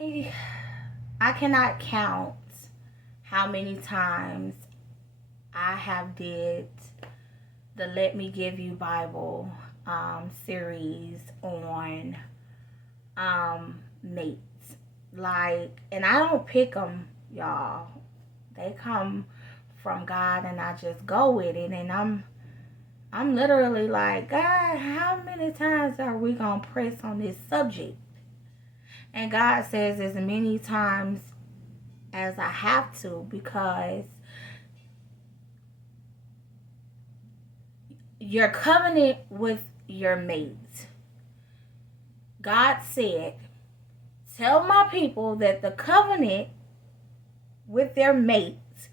I cannot count how many times I have did the Let Me Give You Bible series on mates. Like, and I don't pick them, y'all. They come from God, and I just go with it. And I'm literally like, God, how many times are we gonna press on this subject? And God says as many times as I have to, because your covenant with your mate. God said, tell my people that the covenant with their mates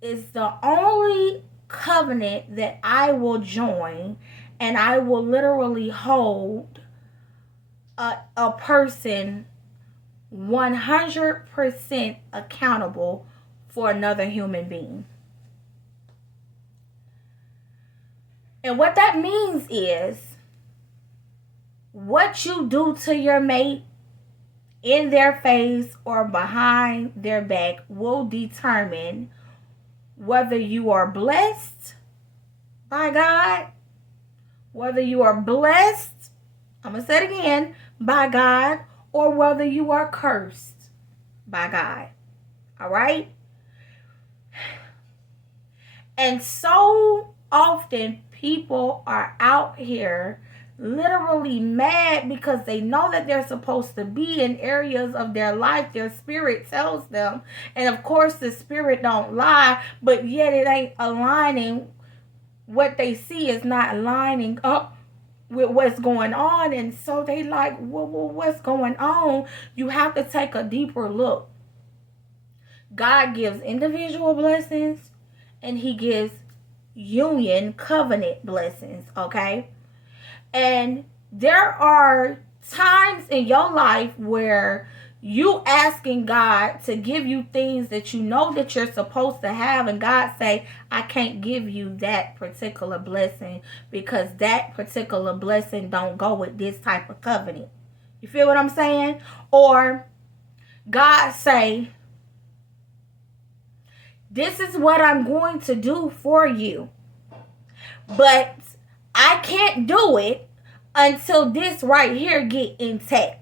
is the only covenant that I will join, and I will literally hold a person 100% accountable for another human being. And what that means is what you do to your mate in their face or behind their back will determine whether you are blessed by God, whether you are blessed, I'm going to say it again, by God, or whether you are cursed by God. All right? And so often people are out here literally mad because they know that they're supposed to be in areas of their life their spirit tells them, and of course the spirit don't lie, but yet it ain't aligning. What they see is not lining up with what's going on, and so they like, well, what's going on? You have to take a deeper look. God gives individual blessings, and he gives union covenant blessings, okay? And there are times in your life where you asking God to give you things that you know that you're supposed to have, and God say, I can't give you that particular blessing because that particular blessing don't go with this type of covenant. You feel what I'm saying? Or God say, this is what I'm going to do for you, but I can't do it until this right here get intact.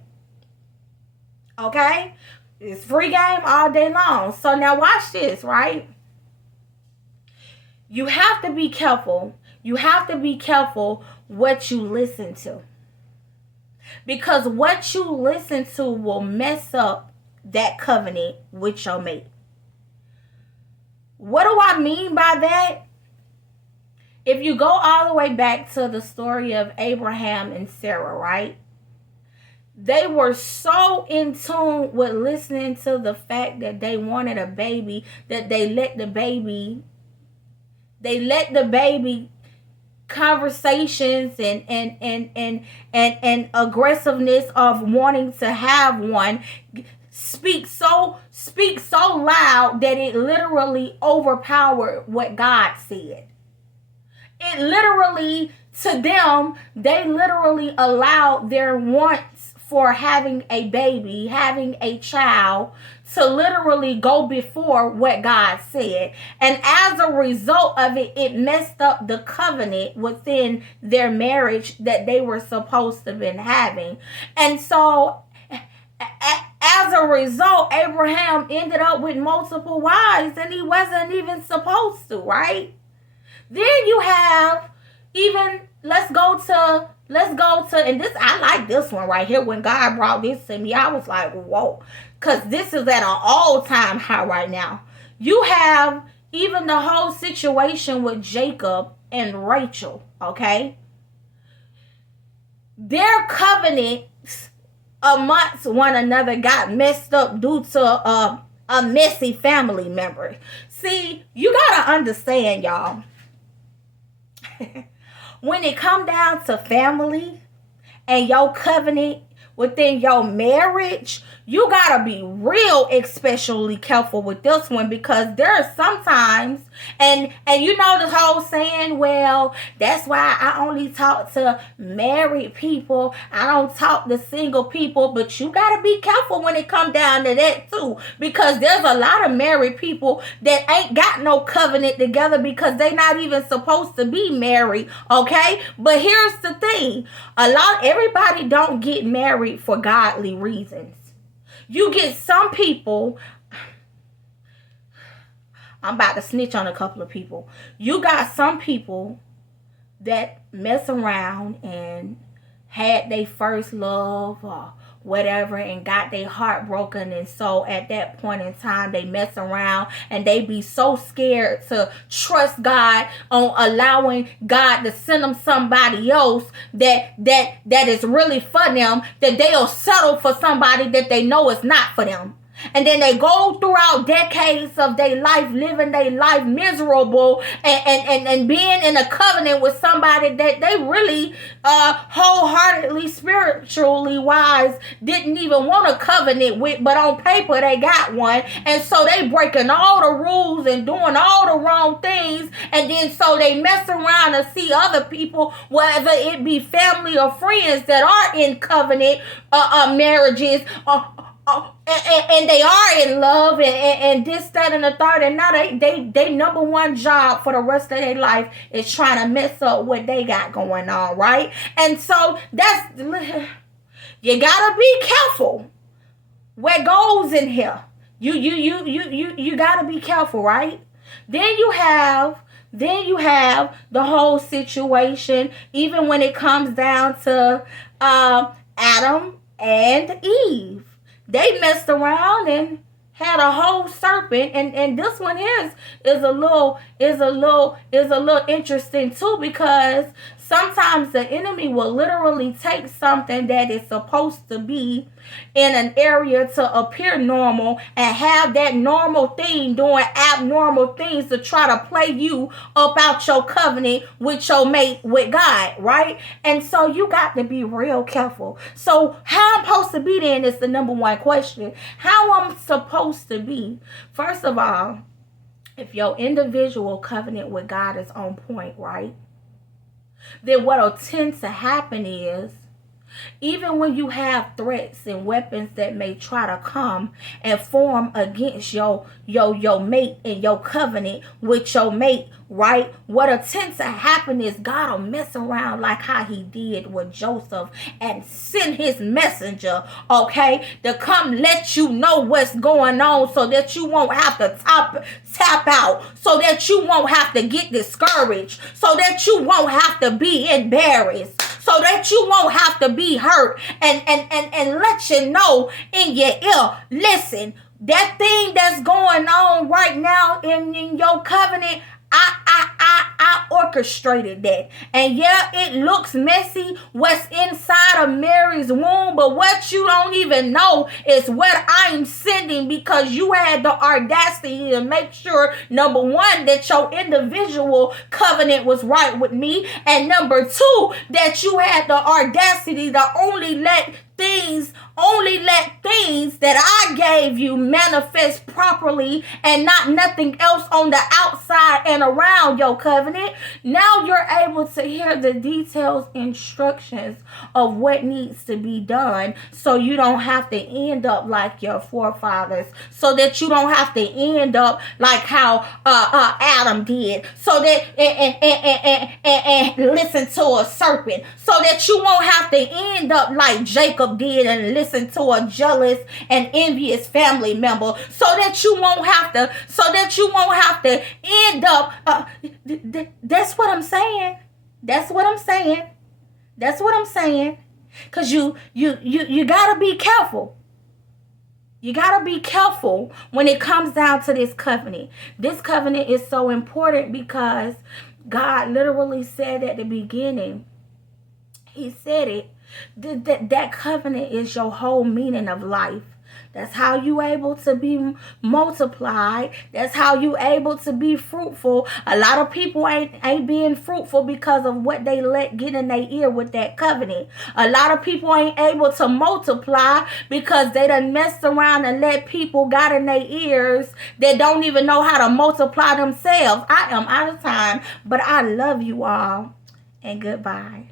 Okay? It's free game all day long. So now watch this, right? You have to be careful. You have to be careful what you listen to. Because what you listen to will mess up that covenant with your mate. What do I mean by that? If you go all the way back to the story of Abraham and Sarah, right? They were so in tune with listening to the fact that they wanted a baby that they let the baby conversations and aggressiveness of wanting to have one speak so loud that it literally overpowered what God said. It literally, to them, they literally allowed their wants for having a baby, having a child, to literally go before what God said. And as a result of it, it messed up the covenant within their marriage that they were supposed to have been having. And so, as a result, Abraham ended up with multiple wives, and he wasn't even supposed to, right? Then you have even, let's go to, and this, I like this one right here. When God brought this to me, I was like, whoa, because this is at an all-time high right now. You have even the whole situation with Jacob and Rachel, okay? Their covenants amongst one another got messed up due to a messy family member. See, you gotta understand, y'all. When it come down to family and your covenant within your marriage, You gotta be real especially careful with this one, because there are sometimes, and you know the whole saying, well, that's why I only talk to married people, I don't talk to single people. But you gotta be careful when it come down to that too, because there's a lot of married people that ain't got no covenant together because they not even supposed to be married. Okay, but here's the thing: everybody don't get married for godly reasons. You get some people, I'm about to snitch on a couple of people. You got some people that mess around and had their first love or whatever and got their heart broken, and so at that point in time they mess around and they be so scared to trust God on allowing God to send them somebody else that is really for them, that they'll settle for somebody that they know is not for them. And then they go throughout decades of their life, living their life miserable, and being in a covenant with somebody that they really wholeheartedly, spiritually wise, didn't even want a covenant with, but on paper they got one. And so they breaking all the rules and doing all the wrong things. And then so they mess around and see other people, whether it be family or friends, that are in covenant marriages, and they are in love, and this, that, and the third, and now they number one job for the rest of their life is trying to mess up what they got going on, right? And so that's, you gotta be careful what goes in here. You gotta be careful, right? Then you have the whole situation, even when it comes down to Adam and Eve. They messed around and had a whole serpent, and this one is a little interesting too, because sometimes the enemy will literally take something that is supposed to be in an area to appear normal and have that normal thing doing abnormal things to try to play you up out your covenant with your mate, with God, right? And so you got to be real careful. So how I'm supposed to be then is the number one question. How I'm supposed to be? First of all, if your individual covenant with God is on point, right? Then what'll tend to happen is, even when you have threats and weapons that may try to come and form against your mate and your covenant with your mate, right? What tends to happen is God will mess around like how he did with Joseph and send his messenger, okay, to come let you know what's going on, so that you won't have to tap out, so that you won't have to get discouraged, so that you won't have to be embarrassed, so that you won't have to be hurt, and let you know in your ear, listen, that thing that's going on right now in your covenant, I orchestrated that. And yeah, it looks messy what's inside of Mary's womb, but what you don't even know is what I'm sending, because you had the audacity to make sure, number one, that your individual covenant was right with me, and number two, that you had the audacity to only let things that I gave you manifest properly, and not nothing else on the outside and around your covenant. Now you're able to hear the details, instructions of what needs to be done, so you don't have to end up like your forefathers, so that you don't have to end up like how Adam did, so that and listen to a serpent, so that you won't have to end up like Jacob did and listen to a jealous and envious family member, so that you won't have to end up that's what I'm saying. Because you gotta be careful. You gotta be careful when it comes down to this covenant. This covenant is so important because God literally said at the beginning, he said it, that covenant is your whole meaning of life. That's how you able to be multiplied. That's how you able to be fruitful. A lot of people ain't being fruitful because of what they let get in their ear with that covenant. A lot of people ain't able to multiply because they done messed around and let people got in their ears that don't even know how to multiply themselves. I am out of time, but I love you all, and goodbye.